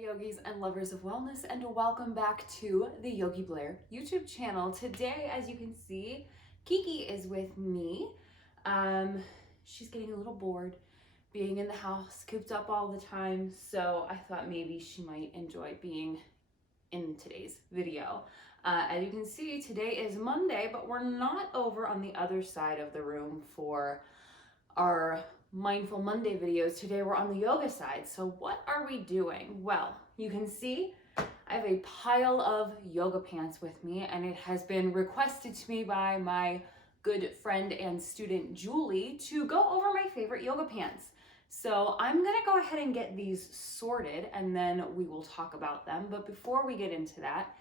Hey yogis and lovers of wellness, and welcome back to the Yogi Blair YouTube channel. Today, as you can see, Kiki is with me. She's getting a little bored being in the house, cooped up all the time, so I thought maybe she might enjoy being in today's video. As you can see, today is Monday, but we're not over on the other side of the room for our Mindful Monday videos. Today we're on the yoga side. So what are we doing? Well, you can see I have a pile of yoga pants with me, and it has been requested to me by my good friend and student Julie to go over my favorite yoga pants. So I'm gonna go ahead and get these sorted and then we will talk about them. But before we get into that,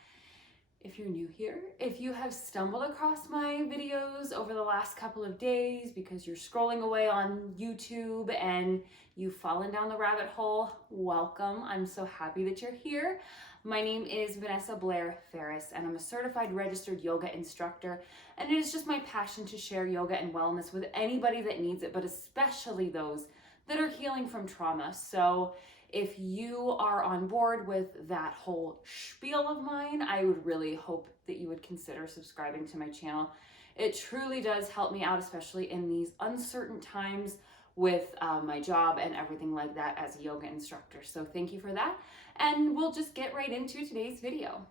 if you're new here, if you have stumbled across my videos over the last couple of days because you're scrolling away on YouTube and you've fallen down the rabbit hole, welcome. I'm so happy that you're here. My name is Vanessa Blair Ferris, and I'm a certified registered yoga instructor, and it is just my passion to share yoga and wellness with anybody that needs it, but especially those that are healing from trauma. So if you are on board with that whole spiel of mine, I would really hope that you would consider subscribing to my channel. It truly does help me out, especially in these uncertain times with my job and everything like that as a yoga instructor. So thank you for that. And we'll just get right into today's video.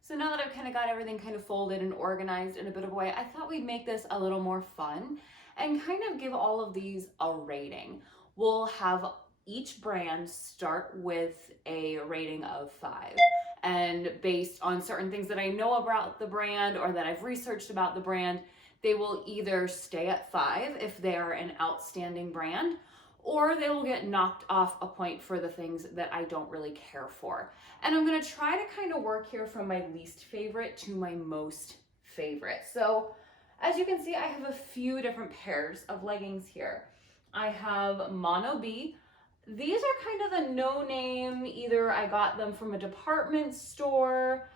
So now that I've kind of got everything kind of folded and organized in a bit of a way, I thought we'd make this a little more fun and kind of give all of these a rating. We'll have each brand start with a rating of 5. And based on certain things that I know about the brand or that I've researched about the brand, they will either stay at 5 if they are an outstanding brand, or they will get knocked off a point for the things that I don't really care for. And I'm gonna try to kind of work here from my least favorite to my most favorite. So as you can see, I have a few different pairs of leggings here. I have Mono B. These are kind of the no-name, either I got them from a department store,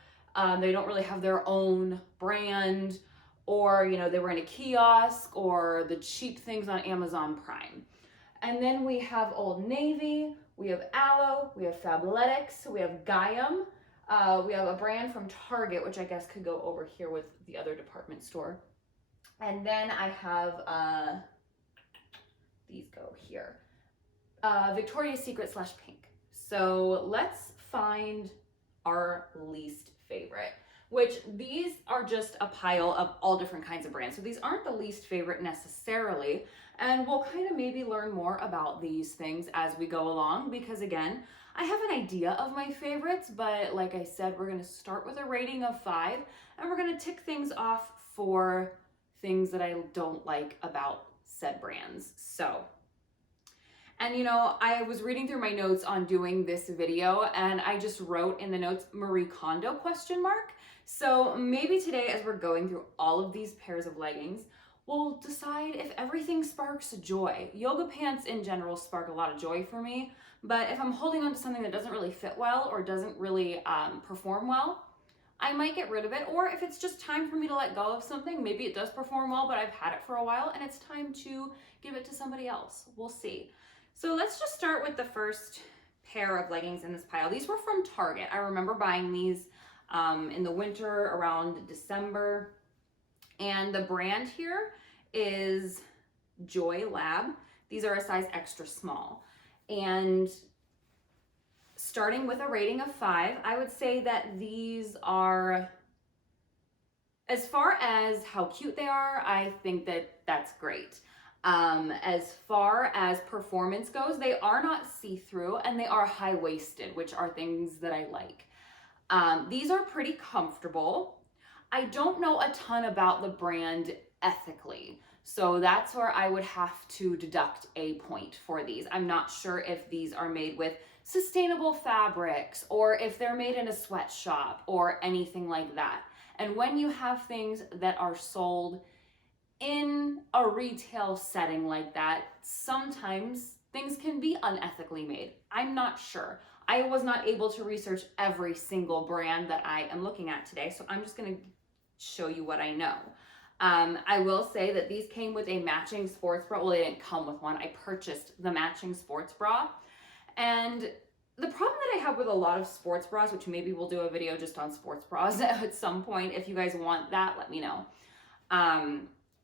they don't really have their own brand, or they were in a kiosk, or the cheap things on Amazon Prime. And then we have Old Navy, we have Aloe, we have Fabletics, we have Gaiam, we have a brand from Target, which I guess could go over here with the other department store. And then I have, these go here, Victoria's Secret / Pink. So let's find our least favorite, which these are just a pile of all different kinds of brands. So these aren't the least favorite necessarily. And we'll kind of maybe learn more about these things as we go along, because again, I have an idea of my favorites, but like I said, we're gonna start with a rating of 5, and we're gonna tick things off for things that I don't like about said brands. So, and I was reading through my notes on doing this video, and I just wrote in the notes, Marie Kondo ? So maybe today, as we're going through all of these pairs of leggings, we'll decide if everything sparks joy. Yoga pants in general spark a lot of joy for me, but if I'm holding on to something that doesn't really fit well or doesn't really perform well, I might get rid of it. Or if it's just time for me to let go of something, maybe it does perform well, but I've had it for a while and it's time to give it to somebody else. We'll see. So let's just start with the first pair of leggings in this pile. These were from Target. I remember buying these in the winter around December. And the brand here is Joy Lab. These are a size extra small. And starting with a rating of 5, I would say that these are, as far as how cute they are, I think that that's great. As far as performance goes, they are not see-through and they are high-waisted, which are things that I like. These are pretty comfortable. I don't know a ton about the brand ethically. So that's where I would have to deduct a point for these. I'm not sure if these are made with sustainable fabrics or if they're made in a sweatshop or anything like that. And when you have things that are sold in a retail setting like that, sometimes things can be unethically made. I'm not sure. I was not able to research every single brand that I am looking at today, so I'm just going to show you what I know. I will say that these came with a matching sports bra. Well, they didn't come with one. I purchased the matching sports bra. And the problem that I have with a lot of sports bras, which maybe we'll do a video just on sports bras at some point. If you guys want that, let me know.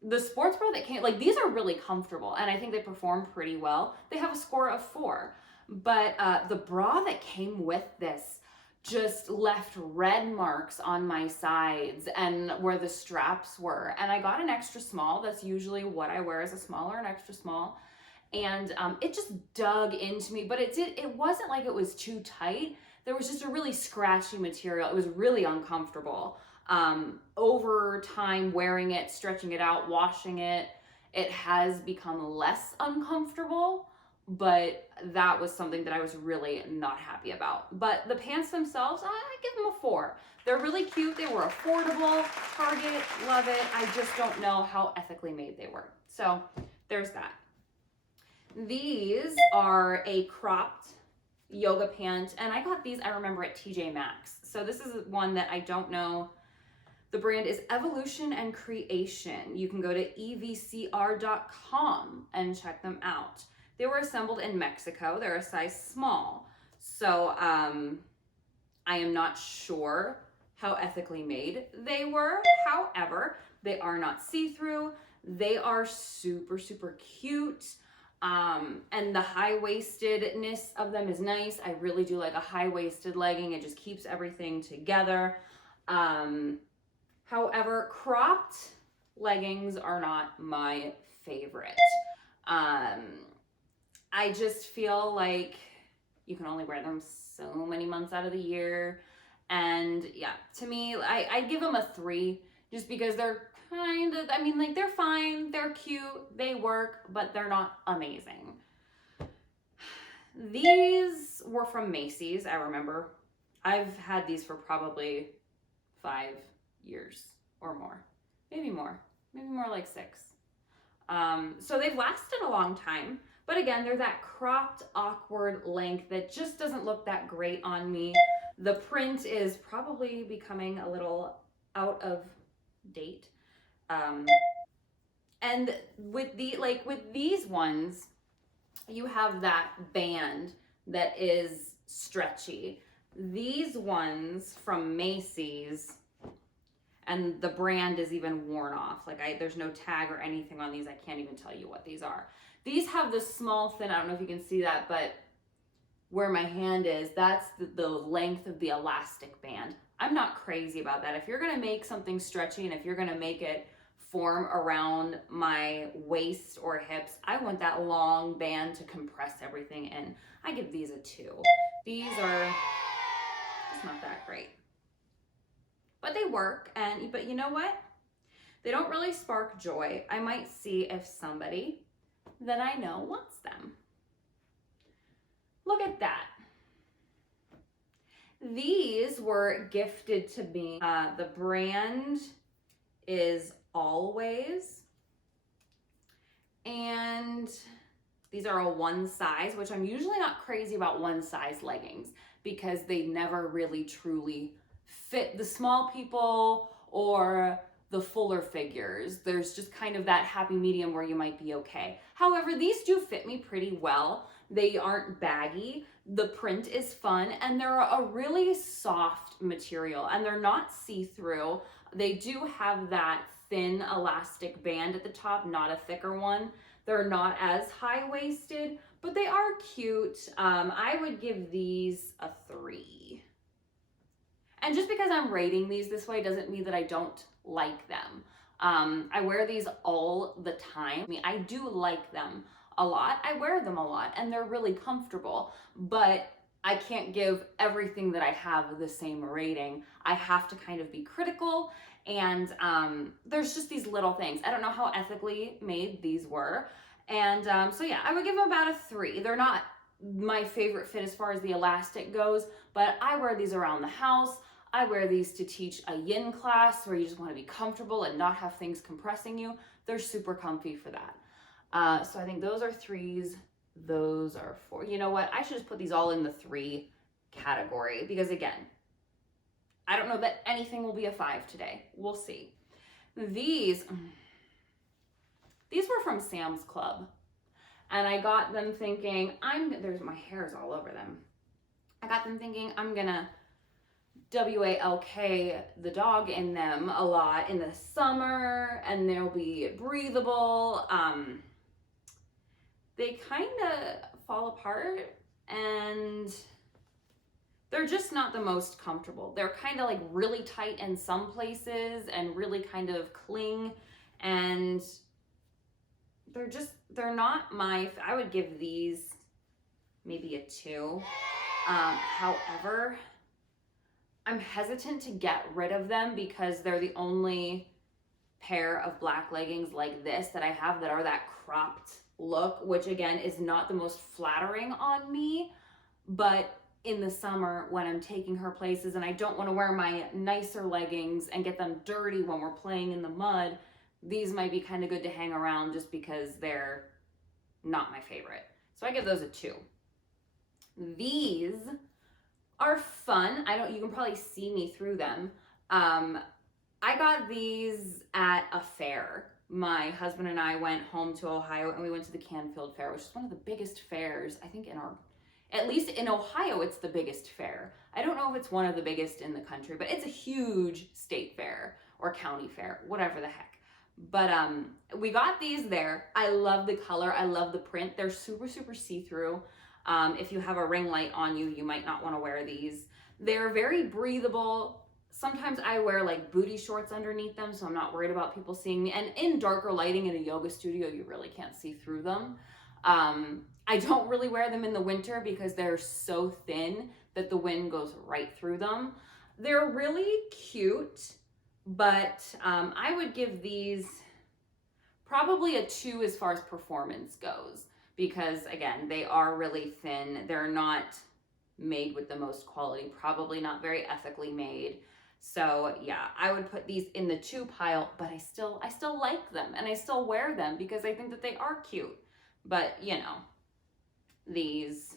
The sports bra that came, like, these are really comfortable and I think they perform pretty well. They have a score of 4. But the bra that came with this just left red marks on my sides and where the straps were. And I got an extra small. That's usually what I wear, is a small or an extra small. And it just dug into me, but it wasn't like it was too tight. There was just a really scratchy material. It was really uncomfortable. Over time, wearing it, stretching it out, washing it, it has become less uncomfortable, but that was something that I was really not happy about. But the pants themselves, I give them a 4. They're really cute. They were affordable. Target, love it. I just don't know how ethically made they were. So there's that. These are a cropped yoga pant, and I got these, I remember, at TJ Maxx. So this is one that I don't know. The brand is Evolution and Creation. You can go to evcr.com and check them out. They were assembled in Mexico. They're a size small. So I am not sure how ethically made they were. However, they are not see-through. They are super, super cute. And the high-waistedness of them is nice. I really do like a high-waisted legging. It just keeps everything together. However, cropped leggings are not my favorite. I just feel like you can only wear them so many months out of the year. And yeah, to me, I give them a 3 just because they're kind of, I mean, like, they're fine, they're cute, they work, but they're not amazing. These were from Macy's, I remember. I've had these for probably 5 years or more, maybe more like 6. So they've lasted a long time, but again, they're that cropped, awkward length that just doesn't look that great on me. The print is probably becoming a little out of date. And with these ones, you have that band that is stretchy. These ones from Macy's, and the brand is even worn off. Like, there's no tag or anything on these. I can't even tell you what these are. These have the small, thin, I don't know if you can see that, but where my hand is, that's the length of the elastic band. I'm not crazy about that. If you're gonna make something stretchy and if you're gonna make it form around my waist or hips, I want that long band to compress everything in. I give these a 2. These are just not that great. But they work, but you know what? They don't really spark joy. I might see if somebody that I know wants them. Look at that. These were gifted to me. The brand is Always. And these are a 1 size, which I'm usually not crazy about 1 size leggings because they never really truly fit the small people or the fuller figures. There's just kind of that happy medium where you might be okay. However, these do fit me pretty well. They aren't baggy. The print is fun, and they're a really soft material, and they're not see-through. They do have that thin elastic band at the top, not a thicker one. They're not as high-waisted, but they are cute. I would give these a 3. And just because I'm rating these this way doesn't mean that I don't like them. I wear these all the time. I mean, I do like them a lot. I wear them a lot and they're really comfortable, but I can't give everything that I have the same rating. I have to kind of be critical And there's just these little things. I don't know how ethically made these were. And so yeah, I would give them about a 3. They're not my favorite fit as far as the elastic goes, but I wear these around the house. I wear these to teach a yin class where you just want to be comfortable and not have things compressing you. They're super comfy for that. So I think those are 3s. Those are 4. You know what? I should just put these all in the 3 category because again, I don't know that anything will be a 5 today. We'll see. These were from Sam's Club. And I got them thinking, there's my hair's all over them. I got them thinking I'm gonna WALK the dog in them a lot in the summer, and they'll be breathable. They kind of fall apart, and they're just not the most comfortable. They're kind of like really tight in some places and really kind of cling, and they're not I would give these maybe a 2. However, I'm hesitant to get rid of them because they're the only pair of black leggings like this that I have that are that cropped look, which again is not the most flattering on me, but in the summer when I'm taking her places and I don't want to wear my nicer leggings and get them dirty when we're playing in the mud, these might be kind of good to hang around just because they're not my favorite. So I give those a 2. These are fun. You can probably see me through them. I got these at a fair. My husband and I went home to Ohio and we went to the Canfield Fair, which is one of the biggest fairs, I think at least in Ohio, it's the biggest fair. I don't know if it's one of the biggest in the country, but it's a huge state fair or county fair, whatever the heck. But we got these there. I love the color. I love the print. They're super, super see-through. If you have a ring light on you, you might not want to wear these. They're very breathable. Sometimes I wear like booty shorts underneath them, so I'm not worried about people seeing me. And in darker lighting in a yoga studio, you really can't see through them. I don't really wear them in the winter because they're so thin that the wind goes right through them. They're really cute, but I would give these probably a 2 as far as performance goes because, again, they are really thin. They're not made with the most quality, probably not very ethically made. So yeah, I would put these in the 2 pile, but I still like them and I still wear them because I think that they are cute. But you know, these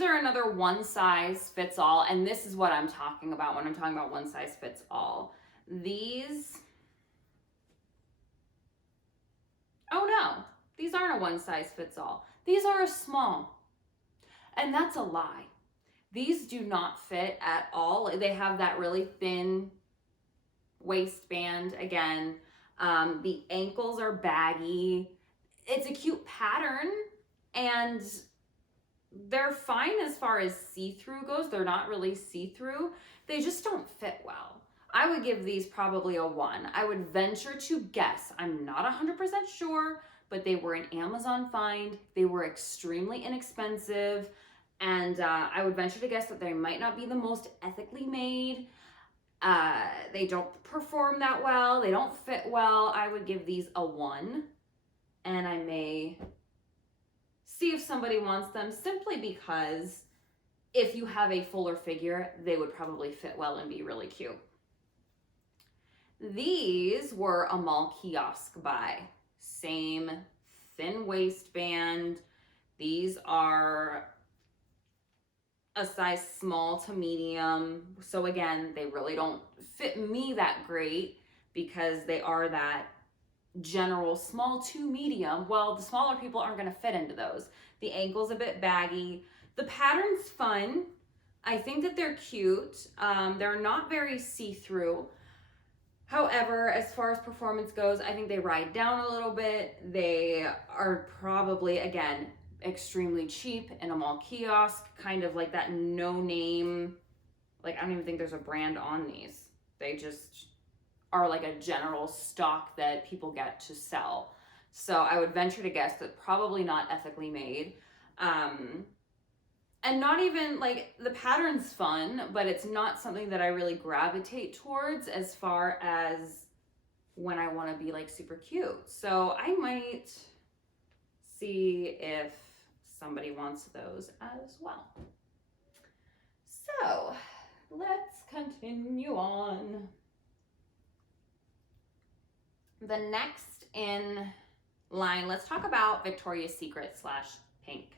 are another one size fits all, and this is what I'm talking about when I'm talking about one size fits all. These, oh no, these aren't a one size fits all. These are a small, and that's a lie. These do not fit at all. They have that really thin waistband again. The ankles are baggy. It's a cute pattern and they're fine as far as see-through goes. They're not really see-through. They just don't fit well. I would give these probably a 1. I would venture to guess, I'm not 100% sure, but they were an Amazon find. They were extremely inexpensive. And I would venture to guess that they might not be the most ethically made. They don't perform that well. They don't fit well. I would give these a 1. And I may see if somebody wants them simply because if you have a fuller figure, they would probably fit well and be really cute. These were a mall kiosk buy. Same thin waistband. These are a size small to medium. So again, they really don't fit me that great because they are that general small to medium. Well, the smaller people aren't going to fit into those. The ankle's a bit baggy. The pattern's fun. I think that they're cute. They're not very see-through. However, as far as performance goes, I think they ride down a little bit. They are probably, again, extremely cheap in a mall kiosk, kind of like that no-name, like I don't even think there's a brand on these. They just are like a general stock that people get to sell. So I would venture to guess that probably not ethically made. and not even like the pattern's fun, but it's not something that I really gravitate towards as far as when I want to be like super cute. So I might see if somebody wants those as well. So let's continue on. The next in line, let's talk about Victoria's Secret slash Pink.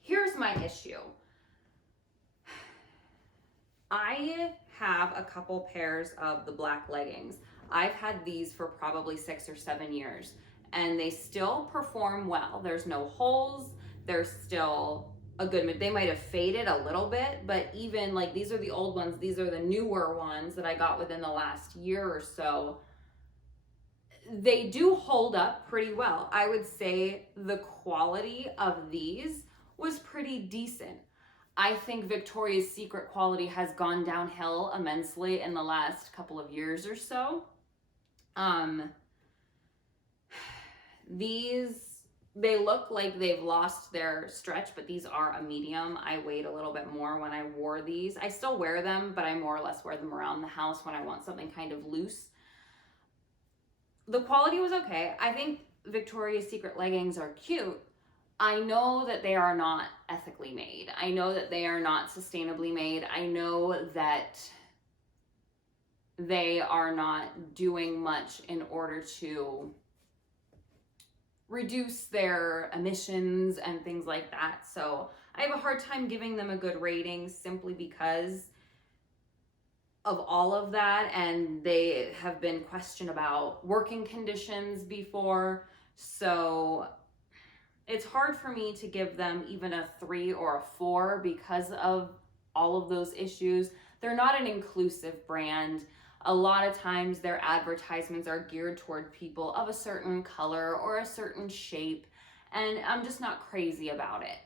Here's my issue. I have a couple pairs of the black leggings. I've had these for probably 6 or 7 years, and they still perform well. There's no holes. They're still a good, they might have faded a little bit, but even like these are the old ones. These are the newer ones that I got within the last year or so. They do hold up pretty well. I would say the quality of these was pretty decent. I think Victoria's Secret quality has gone downhill immensely in the last couple of years or so. These, they look like they've lost their stretch, but these are a medium. I weighed a little bit more when I wore these. I still wear them, but I more or less wear them around the house when I want something kind of loose. The quality was okay. I think Victoria's Secret leggings are cute. I know that they are not ethically made. I know that they are not sustainably made. I know that they are not doing much in order to reduce their emissions and things like that. So I have a hard time giving them a good rating simply because of all of that, and they have been questioned about working conditions before. So it's hard for me to give them even a 3 or a 4 because of all of those issues. They're not an inclusive brand. A lot of times their advertisements are geared toward people of a certain color or a certain shape, and I'm just not crazy about it.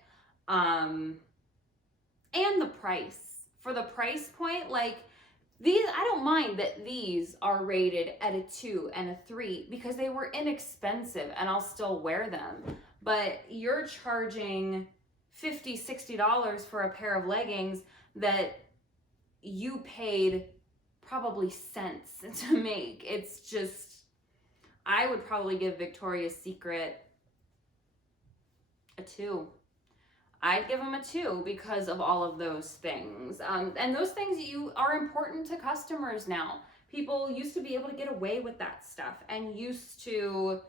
And the price. For the price point, like these, I don't mind that these are rated at a 2 and a 3 because they were inexpensive and I'll still wear them. But you're charging $50, $60 for a pair of leggings that you paid probably cents to make. It's just, I would probably give Victoria's Secret a 2. I'd give them a 2 because of all of those things. And those things are important to customers now. People used to be able to get away with that stuff and used to,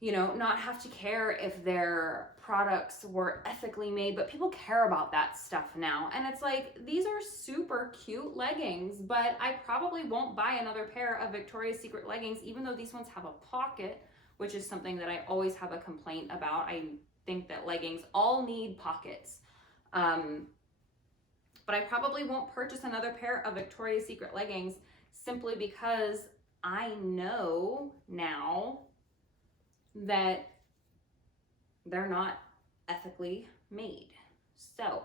you know, not have to care if their products were ethically made, but people care about that stuff now. And it's like, these are super cute leggings, but I probably won't buy another pair of Victoria's Secret leggings, even though these ones have a pocket, which is something that I always have a complaint about. I think that leggings all need pockets. But I probably won't purchase another pair of Victoria's Secret leggings simply because I know now that they're not ethically made. So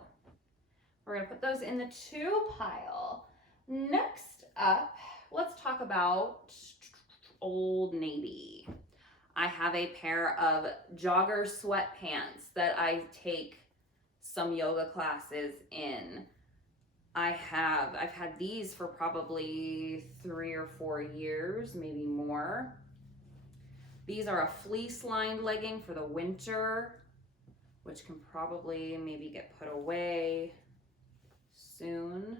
we're gonna put those in the 2 pile. Next up, let's talk about Old Navy. I have a pair of jogger sweatpants that I take some yoga classes in. I've had these for probably 3 or 4 years, maybe more. These are a fleece lined legging for the winter, which can probably maybe get put away soon.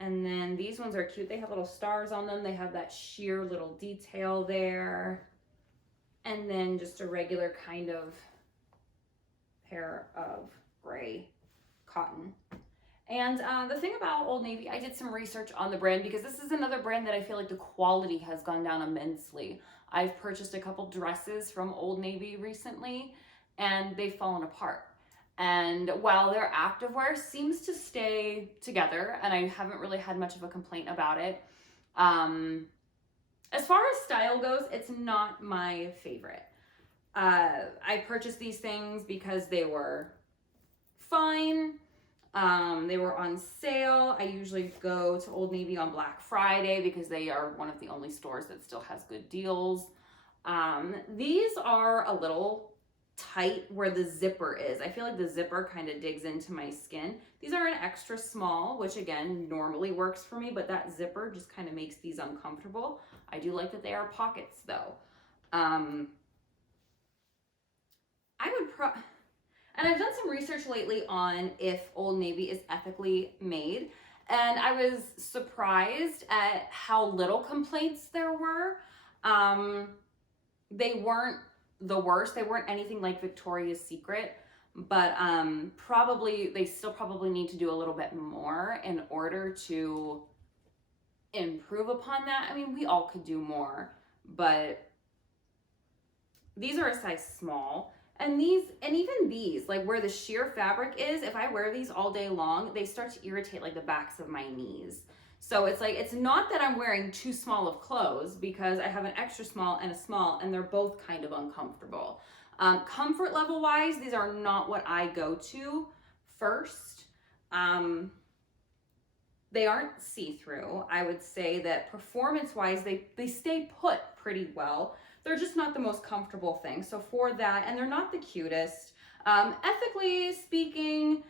And then these ones are cute. They have little stars on them. They have that sheer little detail there. And then just a regular kind of pair of gray cotton. And the thing about Old Navy, I did some research on the brand because this is another brand that I feel like the quality has gone down immensely. I've purchased a couple dresses from Old Navy recently and they've fallen apart. And while their activewear seems to stay together, and I haven't really had much of a complaint about it, as far as style goes, it's not my favorite. I purchased these things because they were fine. They were on sale. I usually go to Old Navy on Black Friday because they are one of the only stores that still has good deals. These are a little tight where the zipper is. I feel like the zipper kind of digs into my skin. These are an extra small, which again, normally works for me, but that zipper just kind of makes these uncomfortable. I do like that they are pockets though. I would and I've done some research lately on if Old Navy is ethically made, and I was surprised at how little complaints there were. They weren't the worst. They weren't anything like Victoria's Secret, but probably they still probably need to do a little bit more in order to improve upon that. I mean, we all could do more, but these are a size small. And these, and even these, like where the sheer fabric is, if I wear these all day long, they start to irritate like the backs of my knees. So it's like, it's not that I'm wearing too small of clothes, because I have an extra small and a small, and they're both kind of uncomfortable. Comfort level wise, these are not what I go to first. They aren't see-through. I would say that performance wise, they stay put pretty well. They're just not the most comfortable thing. So for that, and they're not the cutest. Ethically speaking,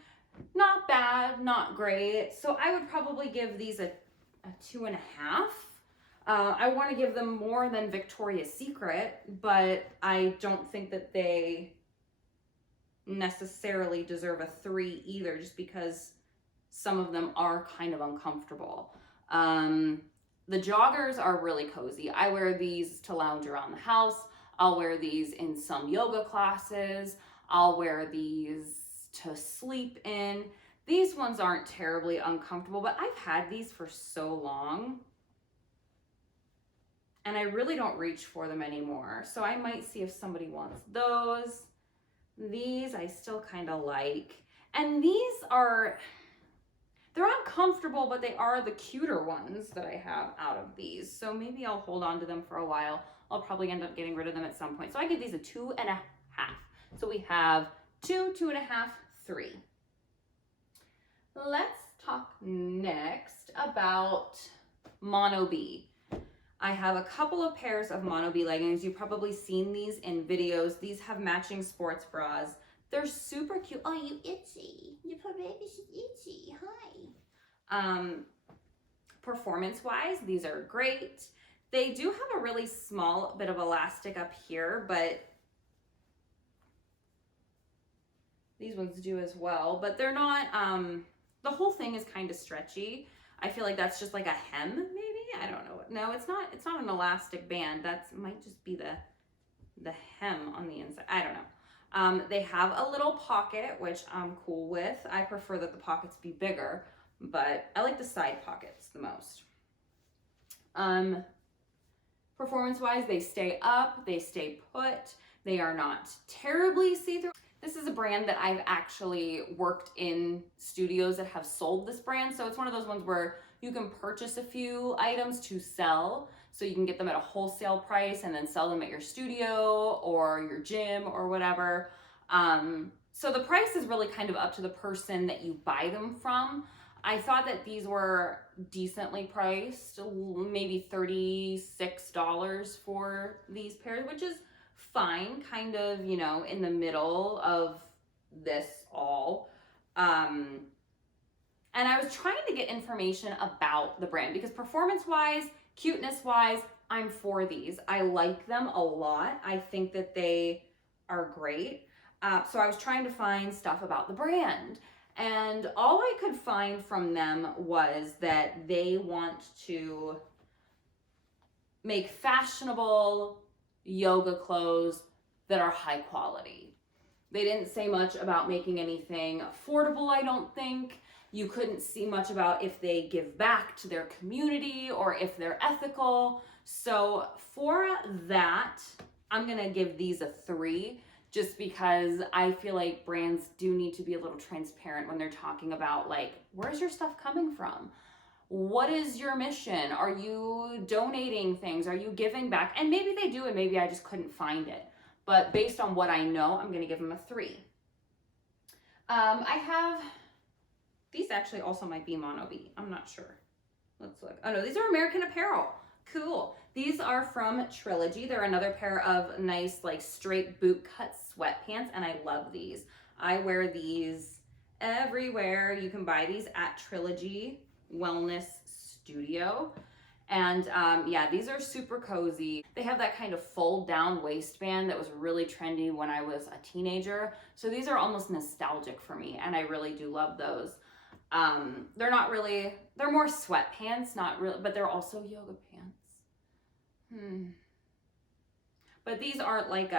not bad, not great. So I would probably give these a 2.5. I want to give them more than Victoria's Secret, but I don't think that they necessarily deserve a 3 either, just because some of them are kind of uncomfortable. The joggers are really cozy. I wear these to lounge around the house. I'll wear these in some yoga classes. I'll wear these to sleep in. These ones aren't terribly uncomfortable, but I've had these for so long, and I really don't reach for them anymore. So I might see if somebody wants those. These I still kind of like. And these are, they're uncomfortable, but they are the cuter ones that I have out of these. So maybe I'll hold on to them for a while. I'll probably end up getting rid of them at some point. So I give these a 2.5. So we have 2, 2.5, 3. Let's talk next about Mono B. I have a couple of pairs of Mono B leggings. You've probably seen these in videos. These have matching sports bras. They're super cute. Oh, you itchy. Your poor baby's itchy. Hi. Performance-wise, these are great. They do have a really small bit of elastic up here, but these ones do as well. But they're not, the whole thing is kind of stretchy. I feel like that's just like a hem, maybe? I don't know. No, it's not an elastic band. That might just be the hem on the inside. I don't know. They have a little pocket, which I'm cool with. I prefer that the pockets be bigger, but I like the side pockets the most. Performance-wise, they stay up, they stay put. They are not terribly see-through. This is a brand that I've actually worked in studios that have sold this brand. So it's one of those ones where you can purchase a few items to sell. So you can get them at a wholesale price and then sell them at your studio or your gym or whatever. So the price is really kind of up to the person that you buy them from. I thought that these were decently priced, maybe $36 for these pairs, which is fine, kind of, you know, in the middle of this all. And I was trying to get information about the brand because performance-wise, cuteness-wise, I'm for these. I like them a lot. I think that they are great. So I was trying to find stuff about the brand. And all I could find from them was that they want to make fashionable yoga clothes that are high quality. They didn't say much about making anything affordable, I don't think. You couldn't see much about if they give back to their community or if they're ethical. So for that, I'm gonna give these a 3, just because I feel like brands do need to be a little transparent when they're talking about, like, where's your stuff coming from? What is your mission? Are you donating things? Are you giving back? And maybe they do, and maybe I just couldn't find it. But based on what I know, I'm gonna give them a 3. I have, these actually also might be Mono B. I'm not sure. Let's look. Oh no, these are American Apparel. Cool. These are from Trilogy. They're another pair of nice, like, straight boot cut sweatpants, and I love these. I wear these everywhere. You can buy these at Trilogy Wellness Studio. And yeah, these are super cozy. They have that kind of fold down waistband that was really trendy when I was a teenager. So these are almost nostalgic for me, and I really do love those. They're not really, they're more sweatpants, not really, but they're also yoga pants. But these aren't like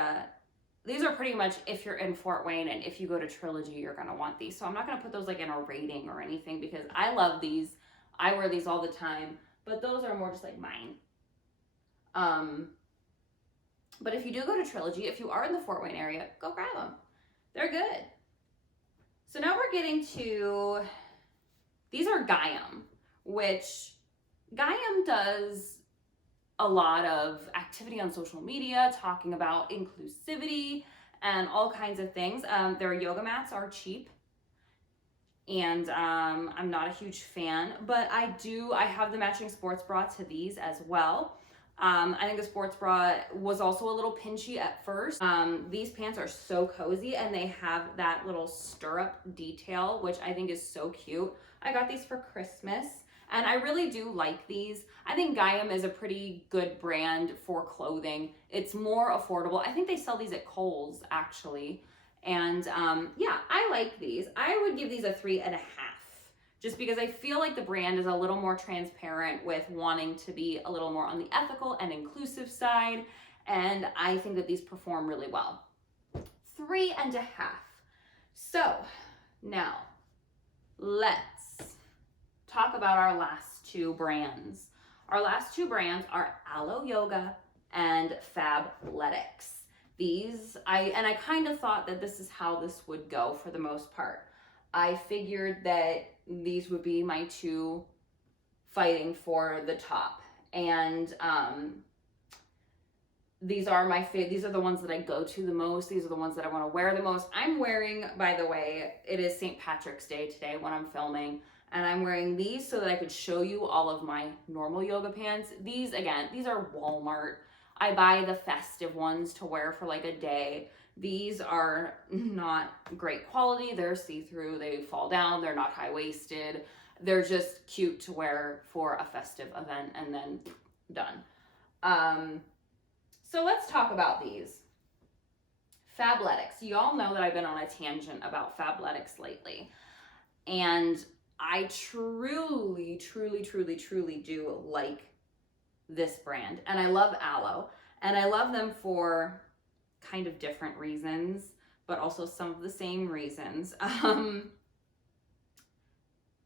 these are pretty much if you're in Fort Wayne and if you go to Trilogy, you're gonna want these. So I'm not gonna put those like in a rating or anything because I love these. I wear these all the time, but those are more just like mine. But if you do go to Trilogy, if you are in the Fort Wayne area, go grab them. They're good. So now we're getting to, these are Gaiam, which Gaiam does a lot of activity on social media talking about inclusivity and all kinds of things. Their yoga mats are cheap, and I'm not a huge fan, but I have the matching sports bra to these as well. I think the sports bra was also a little pinchy at first. These pants are so cozy, and they have that little stirrup detail, which I think is so cute. I got these for Christmas, and I really do like these. I think Gaiam is a pretty good brand for clothing. It's more affordable. I think they sell these at Kohl's, actually. And yeah, I like these. I would give these a 3.5, just because I feel like the brand is a little more transparent with wanting to be a little more on the ethical and inclusive side. And I think that these perform really well. 3.5. So now let's talk about our last two brands. Our last two brands are Alo Yoga and Fabletics. These, I kind of thought that this is how this would go for the most part. I figured that these would be my two fighting for the top. And these are these are the ones that I go to the most. These are the ones that I want to wear the most. I'm wearing, by the way, it is St. Patrick's Day today when I'm filming. And I'm wearing these so that I could show you all of my normal yoga pants. These, again, these are Walmart. I buy the festive ones to wear for like a day. These are not great quality. They're see-through, they fall down, they're not high-waisted. They're just cute to wear for a festive event and then done. So let's talk about these. Fabletics. You all know that I've been on a tangent about Fabletics lately. And I truly do like this brand. And I love Alo. And I love them for kind of different reasons, but also some of the same reasons.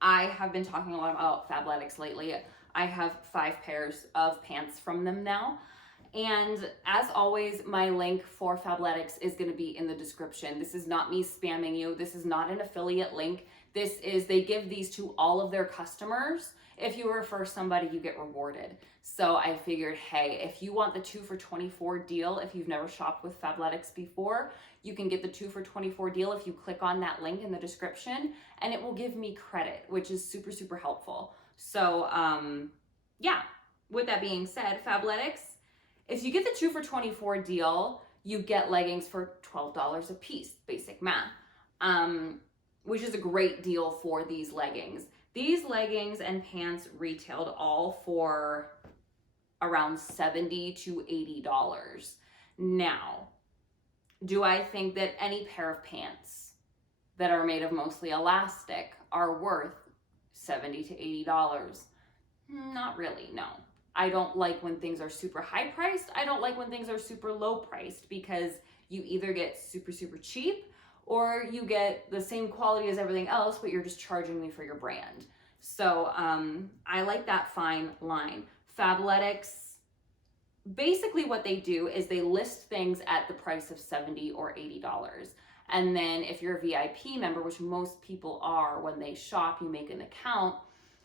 I have been talking a lot about Fabletics lately. I have 5 pairs of pants from them now. And as always, my link for Fabletics is going to be in the description. This is not me spamming you. This is not an affiliate link. This is, they give these to all of their customers. If you refer somebody, you get rewarded. So I figured, hey, if you want the 2 for $24 deal, if you've never shopped with Fabletics before, you can get the 2 for $24 deal if you click on that link in the description, and it will give me credit, which is super helpful. So yeah, with that being said, Fabletics, if you get the 2 for $24 deal, you get leggings for $12 a piece, basic math, which is a great deal for these leggings. These leggings and pants retailed all for around $70 to $80. Now, do I think that any pair of pants that are made of mostly elastic are worth $70 to $80? Not really, no. I don't like when things are super high priced. I don't like when things are super low priced, because you either get super cheap or you get the same quality as everything else, but you're just charging me for your brand. So I like that fine line. Fabletics, basically what they do is they list things at the price of $70 or $80. And then if you're a VIP member, which most people are when they shop, you make an account,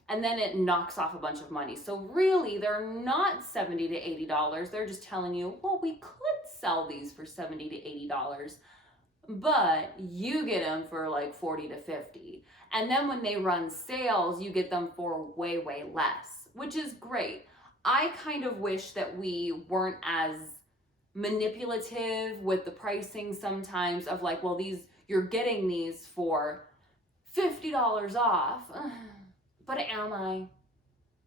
and then it knocks off a bunch of money. So really, they're not $70 to $80. They're just telling you, well, we could sell these for $70 to $80, but you get them for like $40 to $50. And then when they run sales, you get them for way less, which is great. I kind of wish that we weren't as manipulative with the pricing sometimes of like, well, you're getting these for $50 off. But am I?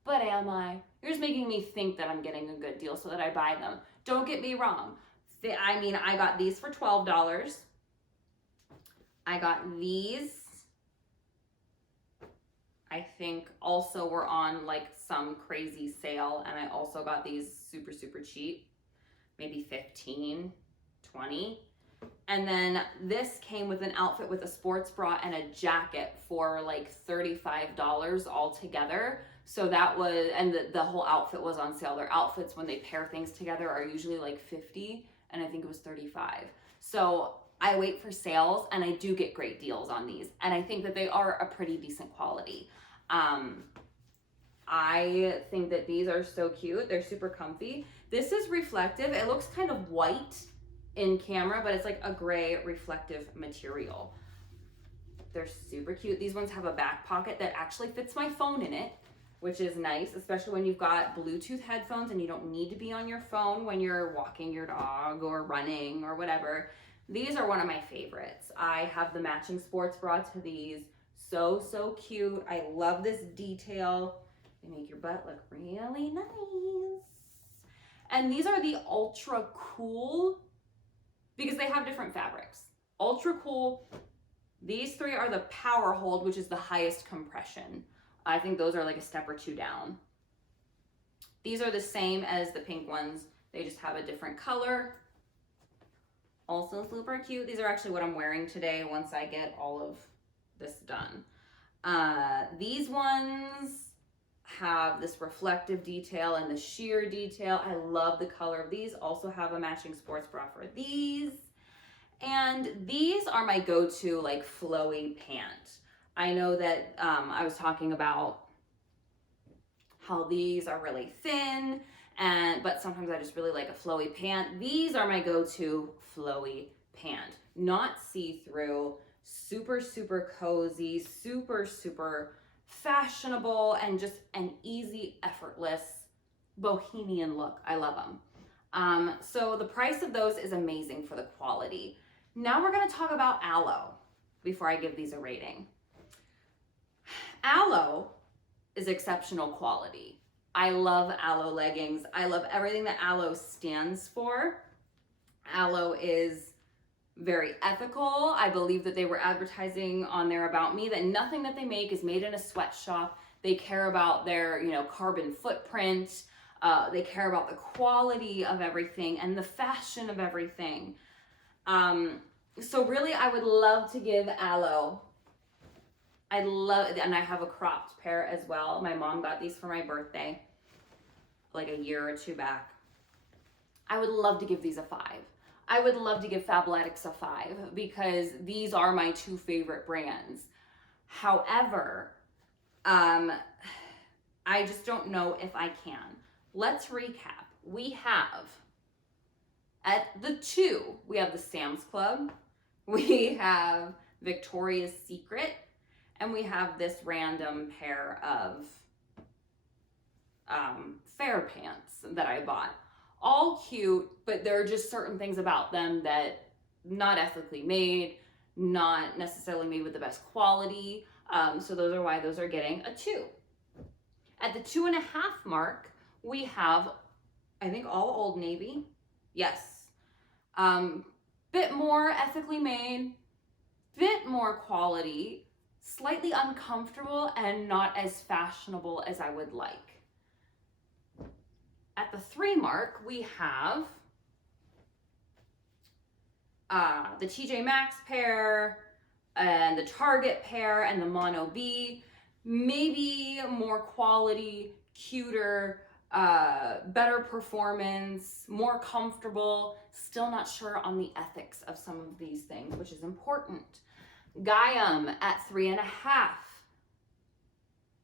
But am I? You're just making me think that I'm getting a good deal so that I buy them. Don't get me wrong. I mean, I got these for $12. I got these, I think also were on like some crazy sale, and I also got these super, super cheap, maybe 15, 20. And then this came with an outfit with a sports bra and a jacket for like $35 altogether. So that was, and the whole outfit was on sale. Their outfits, when they pair things together, are usually like 50, and I think it was 35. So I wait for sales, and I do get great deals on these. And I think that they are a pretty decent quality. I think that these are so cute. They're super comfy. This is reflective. It looks kind of white in camera, but it's like a gray reflective material. They're super cute. These ones have a back pocket that actually fits my phone in it, which is nice, especially when you've got Bluetooth headphones and you don't need to be on your phone when you're walking your dog or running or whatever. These are one of my favorites. I have the matching sports bra to these. So, so cute. I love this detail. They make your butt look really nice. And these are the ultra cool, because they have different fabrics. Ultra cool. These three are the power hold, which is the highest compression. I think those are like a step or two down. These are the same as the pink ones. They just have a different color. Also super cute. These are actually what I'm wearing today once I get all of this done. These ones have this reflective detail and the sheer detail. I love the color of these. Also have a matching sports bra for these. And these are my go-to like flowy pant. I know that I was talking about how these are really thin, but sometimes I just really like a flowy pant. These are my go-to flowy pant. Not see-through, super, super cozy, super, super fashionable, and just an easy, effortless bohemian look. I love them. So the price of those is amazing for the quality. Now we're going to talk about Aloe before I give these a rating. Aloe is exceptional quality. I love Aloe leggings. I love everything that Aloe stands for. Aloe is very ethical. I believe that they were advertising on their About Me that nothing that they make is made in a sweatshop. They care about their, carbon footprint. They care about the quality of everything and the fashion of everything. So really, I would love to give Aloe. And I have a cropped pair as well. My mom got these for my birthday, like a year or two back. I would love to give these a 5. I would love to give Fabletics a 5 because these are my two favorite brands. However, I just don't know if I can. Let's recap. We have, at the 2, we have the Sam's Club, we have Victoria's Secret, and we have this random pair of fair pants that I bought. All cute, but there are just certain things about them that not ethically made, not necessarily made with the best quality. So those are why those are getting a 2. At the 2.5 mark, we have, I think, all Old Navy. Yes. Bit more ethically made, bit more quality, slightly uncomfortable, and not as fashionable as I would like. At the 3 mark, we have the TJ Maxx pair and the Target pair and the Mono B. Maybe more quality, cuter, better performance, more comfortable. Still not sure on the ethics of some of these things, which is important. Gaiam at 3.5.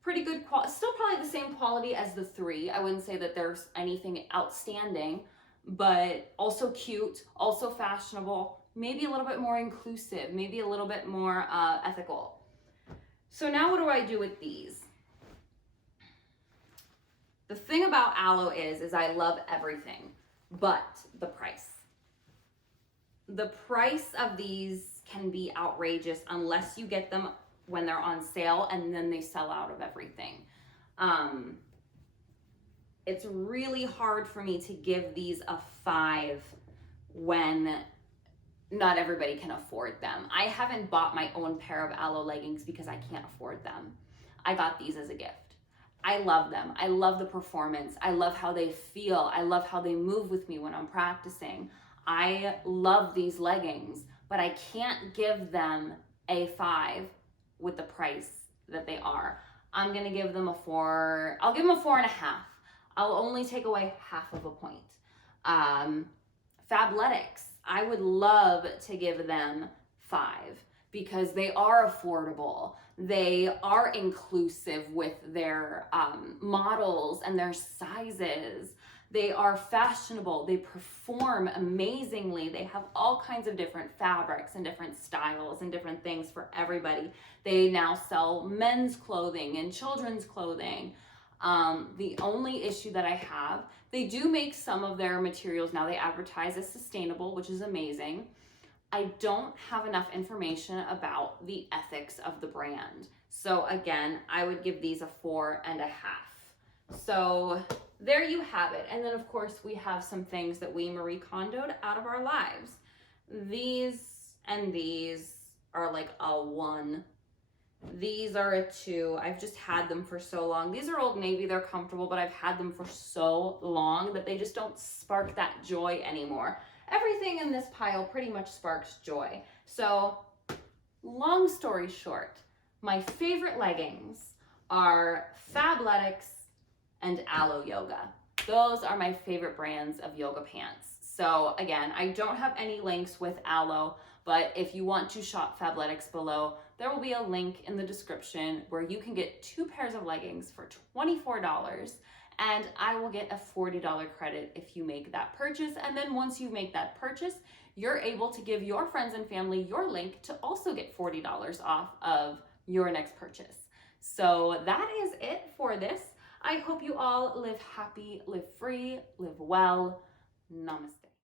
Pretty good quality, still probably the same quality as the 3. I wouldn't say that there's anything outstanding, but also cute, also fashionable, maybe a little bit more inclusive, maybe a little bit more ethical. So now what do I do with these? The thing about Aloe is I love everything, but the price. The price of these can be outrageous unless you get them when they're on sale and then they sell out of everything. It's really hard for me to give these a 5 when not everybody can afford them. I haven't bought my own pair of Aloe leggings because I can't afford them. I got these as a gift. I love them. I love the performance. I love how they feel. I love how they move with me when I'm practicing. I love these leggings, but I can't give them a 5 with the price that they are. I'm gonna give them a 4. I'll give them a 4.5. I'll only take away half of a point. Fabletics, I would love to give them 5 because they are affordable. They are inclusive with their models and their sizes. They are fashionable. They perform amazingly. They have all kinds of different fabrics and different styles and different things for everybody. They now sell men's clothing and children's clothing. The only issue that I have, they do make some of their materials now, they advertise as sustainable, which is amazing. I don't have enough information about the ethics of the brand. So again, I would give these a 4.5. So there you have it. And then of course we have some things that we Marie Kondoed out of our lives. These and these are like a 1. These are a 2. I've just had them for so long. These are Old Navy, they're comfortable, but I've had them for so long that they just don't spark that joy anymore. Everything in this pile pretty much sparks joy. So, long story short, my favorite leggings are Fabletics and Aloe Yoga. Those are my favorite brands of yoga pants. So again, I don't have any links with Aloe, but if you want to shop Fabletics below, there will be a link in the description where you can get 2 pairs of leggings for $24, and I will get a $40 credit if you make that purchase. And then once you make that purchase, you're able to give your friends and family your link to also get $40 off of your next purchase. So that is it for this. I hope you all live happy, live free, live well. Namaste.